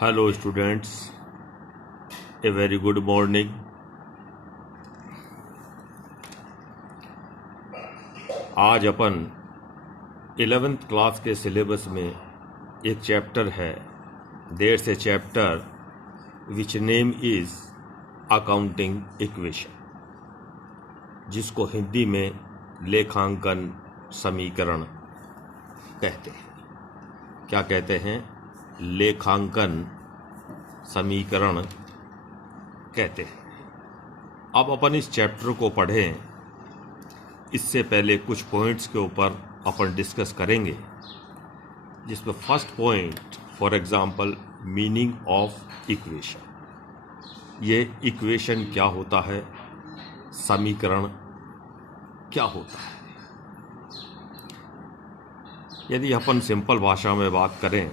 Hello students, a very good morning. आज अपन 11th class के syllabus में एक चैप्टर है, देयर से chapter which name is accounting equation, जिसको हिंदी में लेखांकन समीकरण कहते हैं। क्या कहते हैं? लेखांकन समीकरण कहते हैं। अब अपन इस चैप्टर को पढ़ें, इससे पहले कुछ पॉइंट्स के ऊपर अपन डिस्कस करेंगे, जिसमें first point for example meaning of equation. ये इक्वेशन क्या होता है, समीकरण क्या होता है। यदि अपन सिंपल भाषा में बात करें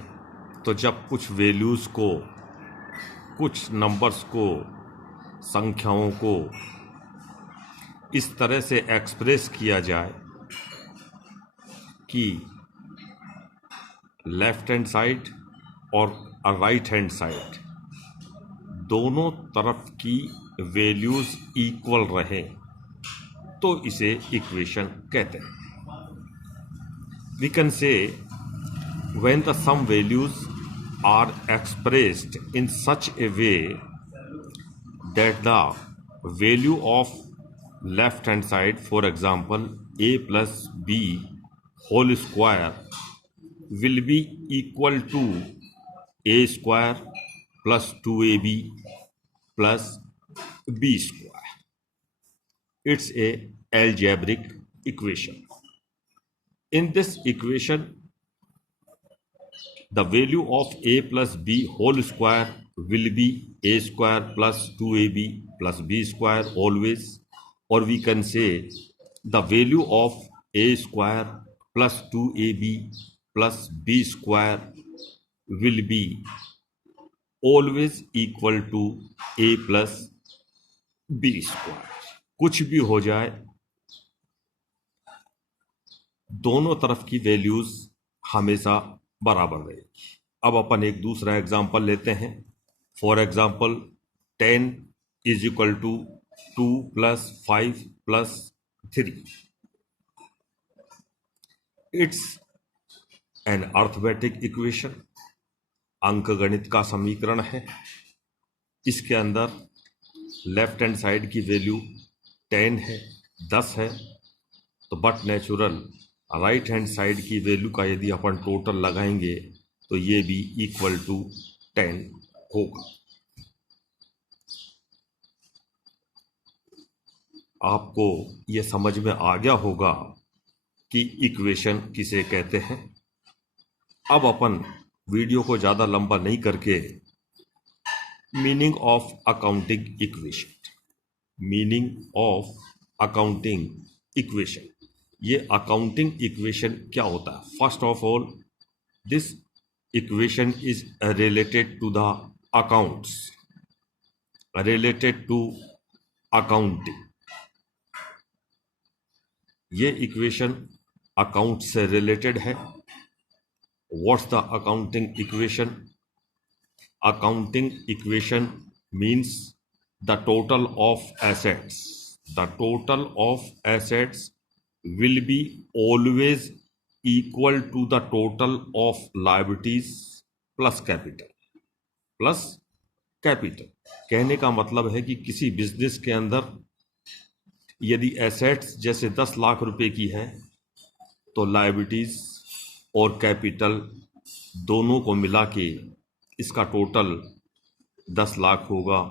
तो जब कुछ वैल्यूज़ को, कुछ नंबर्स को, संख्याओं को इस तरह से एक्सप्रेस किया जाए कि लेफ्ट हैंड साइड और राइट हैंड साइड दोनों तरफ की वैल्यूज़ इक्वल रहें, तो इसे इक्वेशन कहते हैं। We can say when the some values are expressed in such a way that the value of left hand side, for example a plus b whole square, will be equal to a square plus 2ab plus b square. It's a algebraic equation. In this equation, the value of a plus b whole square will be a square plus 2ab plus b square always, or we can say the value of a square plus 2ab plus b square will be always equal to a plus b square. कुछ भी हो जाए, दोनों तरफ की values हमेशा बराबर रहेगी। अब अपन एक दूसरा एग्जांपल लेते हैं। For example 10 is equal to 2 plus 5 plus 3। It's an arithmetic equation, अंकगणित का समीकरण है। इसके अंदर लेफ्ट हैंड साइड की वैल्यू 10 है, 10 है, तो but natural right hand side की वैल्यू का यदि अपन टोटल लगाएंगे तो ये भी इक्वल टू 10 होगा। आपको ये समझ में आ गया होगा कि इक्वेशन किसे कहते हैं। अब अपन वीडियो को ज़्यादा लंबा नहीं करके meaning of accounting equation, meaning of accounting equation, ये अकाउंटिंग इक्वेशन क्या होता है। First of all, this equation is related to the accounts, related to accounting. ये इक्वेशन अकाउंट से रिलेटेड है। What's the accounting equation? Accounting equation means the total of assets, the total of assets will be always equal to the total of liabilities plus capital, plus capital। कहने का मतलब है कि किसी बिजनेस के अंदर यदि एसेट्स जैसे 10 लाख रुपए की है तो लायबिलिटीज और कैपिटल दोनों को मिला के इसका टोटल 10 लाख होगा,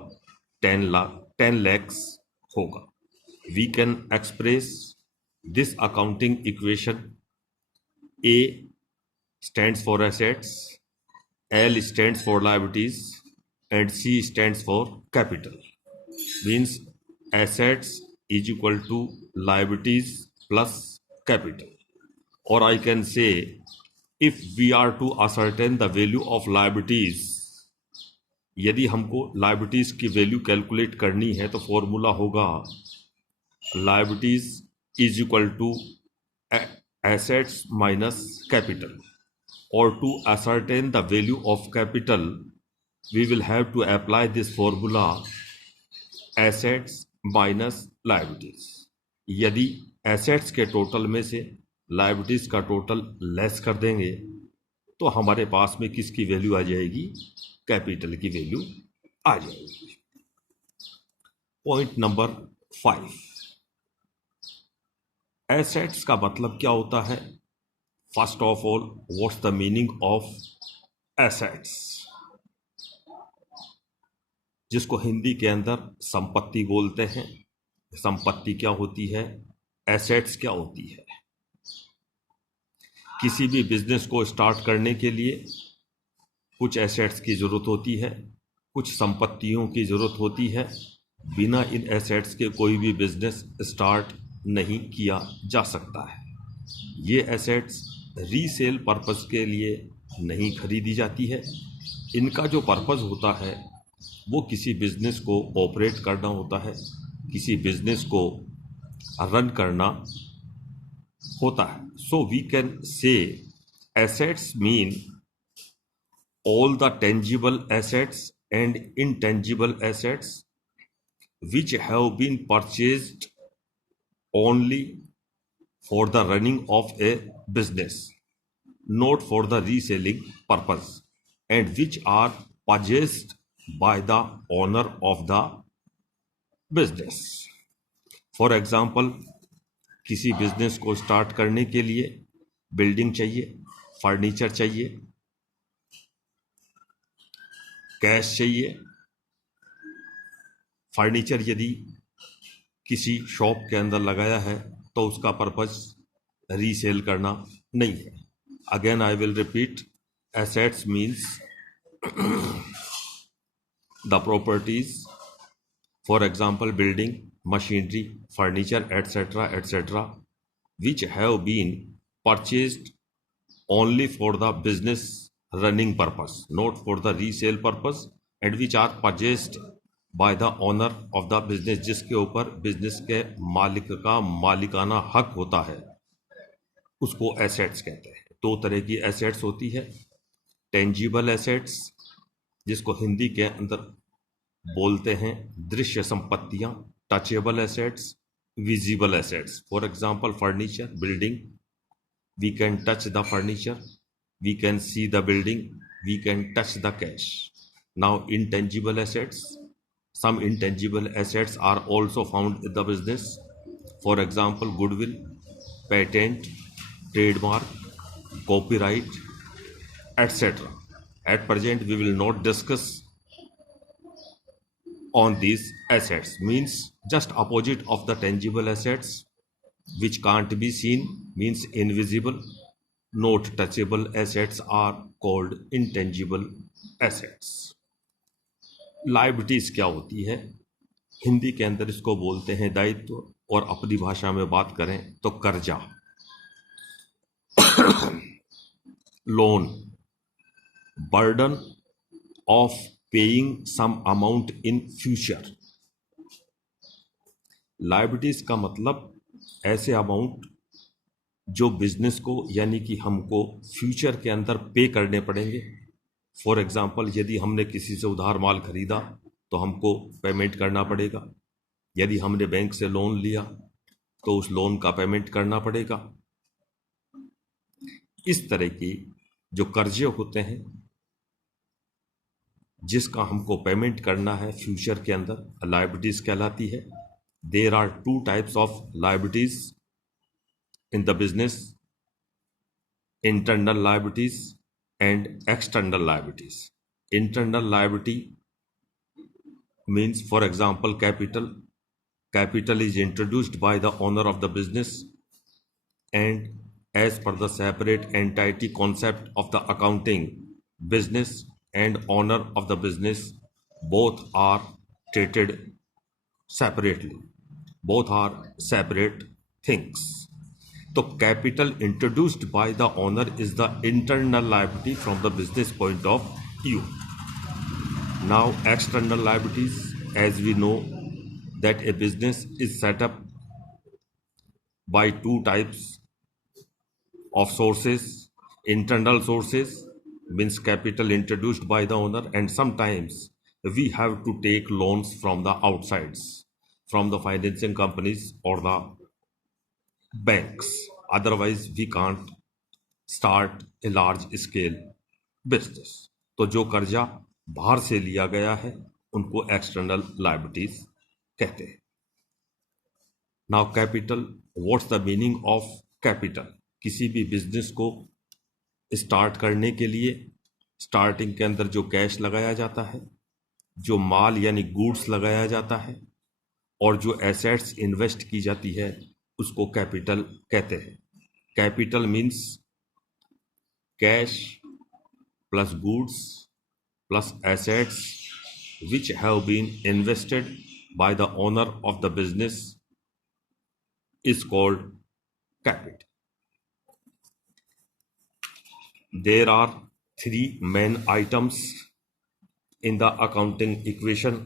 10 lakhs होगा। We can express this accounting equation: A stands for assets, L stands for liabilities, and C stands for capital. Means assets is equal to liabilities plus capital. Or I can say, if we are to ascertain the value of liabilities, यदि हमको liabilities की value calculate करनी है तो formula होगा liabilities is equal to assets minus capital, or to ascertain the value of capital, we will have to apply this formula assets minus liabilities. यदि assets के total में से लाइबिलिटीज का टोटल लेस कर देंगे तो हमारे पास में किसकी वैल्यू आ जाएगी? कैपिटल की वैल्यू आ जाएगी. पॉइंट नंबर 5, एसेट्स का मतलब क्या होता है? First of all, what's the meaning of assets, जिसको हिंदी के अंदर संपत्ति बोलते हैं. संपत्ति क्या होती है? एसेट्स क्या होती है? किसी भी बिजनेस को स्टार्ट करने के लिए कुछ एसेट्स की जरूरत होती है, कुछ संपत्तियों की जरूरत होती है. बिना इन एसेट्स के कोई भी बिजनेस स्टार्ट नहीं किया जा सकता है. ये एसेट्स रीसेल पर्पस के लिए नहीं खरीदी जाती है. इनका जो पर्पस होता है वो किसी बिजनेस को ऑपरेट करना होता है, किसी बिजनेस को रन करना होता है. So we can say assets mean all the tangible assets and intangible assets which have been purchased only for the running of a business, not for the reselling purpose, and which are purchased by the owner of the business. For example, किसी business को start करने के लिए building चाहिए, furniture चाहिए, cash चाहिए. Furniture यदि किसी शॉप के अंदर लगाया है तो उसका पर्पस रीसेल करना नहीं है. Again I will repeat, assets means the properties, for example building, machinery, furniture etcetera etcetera, which have been purchased only for the business running purpose, not for the resale purpose, and which are purchased by the owner of the business, जिसके ऊपर business के मालिक का मालिकाना हक होता है, उसको एसेट्स कहते हैं. 2 तरह की एसेट्स होती है. टेंजिबल एसेट्स, जिसको हिंदी के अंदर बोलते हैं दृश्य संपत्तियां. Touchable assets, visible assets. For example furniture, building, we can touch the furniture, we can see the building, we can touch the cash. Now intangible assets, some intangible assets are also found in the business. For example, goodwill, patent, trademark, copyright, etc. At present we will not discuss on these assets. Means just opposite of the tangible assets, which can't be seen, means invisible. Not touchable assets are called intangible assets. Liabilities क्या होती है? हिंदी के अंदर इसको बोलते हैं दायित्व, और अपनी भाषा में बात करें तो कर्जा, loan, burden of paying some amount in future. Liabilities का मतलब ऐसे अमाउंट जो बिजनेस को, यानी कि हमको फ्यूचर के अंदर पे करने पड़ेंगे. फॉर एग्जांपल, यदि हमने किसी से उधार माल खरीदा तो हमको पेमेंट करना पड़ेगा. यदि हमने बैंक से लोन लिया तो उस लोन का पेमेंट करना पड़ेगा. इस तरह की जो कर्जे होते हैं जिसका हमको पेमेंट करना है फ्यूचर के अंदर, लायबिलिटीज कहलाती है. There are 2 types of liabilities in the business: internal liabilities and external liabilities. Internal liability means, for example, capital. Capital is introduced by the owner of the business, and as per the separate entity concept of the accounting, business and owner of the business both are treated separately. Both are separate things. तो capital introduced by the owner is the internal liability from the business point of व्यू. Now external liabilities, as we know that a business is set up by 2 types of sources: internal sources, means capital introduced by the owner, and sometimes we have to take loans from the outsides, from the financing companies or the banks. Otherwise we can't start a large scale business. तो जो कर्जा बाहर से लिया गया है उनको external liabilities कहते हैं. Now capital, what's the meaning of capital? किसी भी बिजनेस को स्टार्ट करने के लिए स्टार्टिंग के अंदर जो कैश लगाया जाता है, जो माल यानी गुड्स लगाया जाता है, और जो एसेट्स इन्वेस्ट की जाती है उसको कैपिटल कहते हैं. Capital means cash plus goods plus assets which have been invested by the owner of the business is called capital. There are three main items in the accounting equation,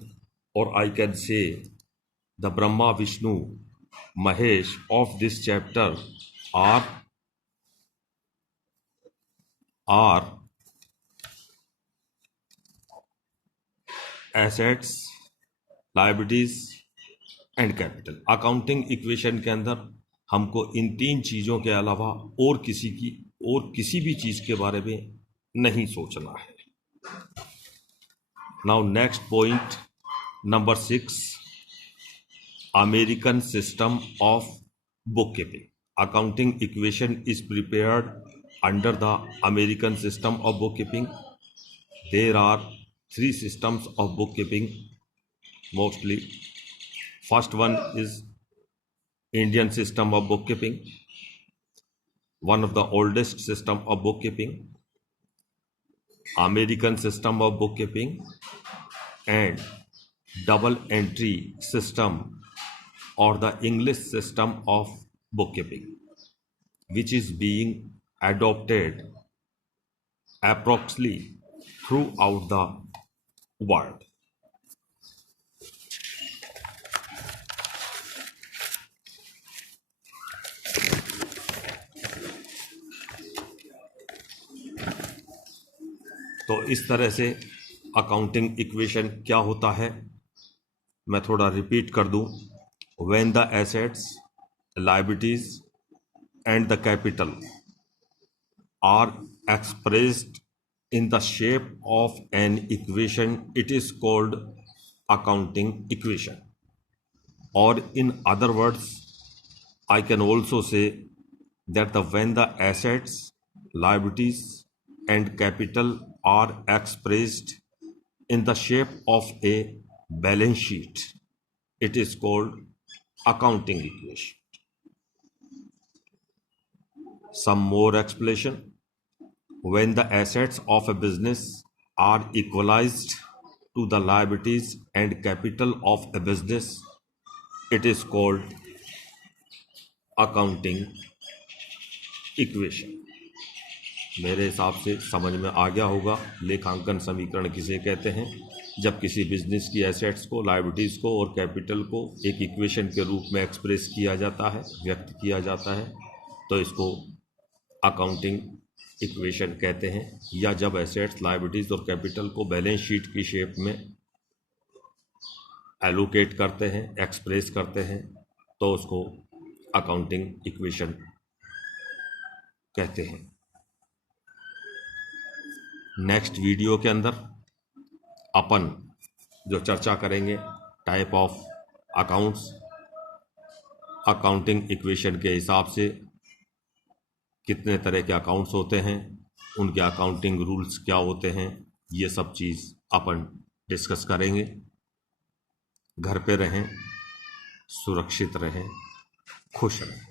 or I can say the Brahma, Vishnu, Mahesh of this chapter are assets, liabilities and capital. Accounting equation के अंदर हमको इन तीन चीजों के अलावा और किसी भी चीज के बारे में नहीं सोचना है. Now next point number 6, American system of book keeping. Accounting equation is prepared under the American system of book keeping. There are 3 systems of bookkeeping mostly. First one is Indian system of bookkeeping, one of the oldest system of bookkeeping. American system of bookkeeping and double entry system or the English system of bookkeeping, which is being adopted approximately throughout the world. तो इस तरह से accounting equation क्या होता है मैं थोड़ा repeat कर दूं. When the assets, liabilities and the capital R expressed in the shape of an equation, it is called accounting equation. Or in other words, I can also say that when the assets, liabilities and capital are expressed in the shape of a balance sheet, it is called accounting equation. Some more explanation. When the assets of a business are equalized to the liabilities and capital of a business, it is called accounting equation. मेरे हिसाब से समझ में आ गया होगा लेखांकन समीकरण किसे कहते हैं. जब किसी बिजनेस की एसेट्स को, लायबिलिटीज को और कैपिटल को एक इक्वेशन के रूप में एक्सप्रेस किया जाता है, व्यक्त किया जाता है, तो इसको अकाउंटिंग इक्वेशन कहते हैं. या जब एसेट्स, लायबिलिटीज और कैपिटल को बैलेंस शीट की शेप में एलोकेट करते हैं, एक्सप्रेस करते हैं, तो उसको अकाउंटिंग इक्वेशन कहते हैं. नेक्स्ट वीडियो के अंदर अपन जो चर्चा करेंगे type of accounts, accounting equation के हिसाब से कितने तरह के अकाउंट्स होते हैं, उनके अकाउंटिंग रूल्स क्या होते हैं, ये सब चीज़ अपन डिस्कस करेंगे. घर पे रहें, सुरक्षित रहें, खुश रहें.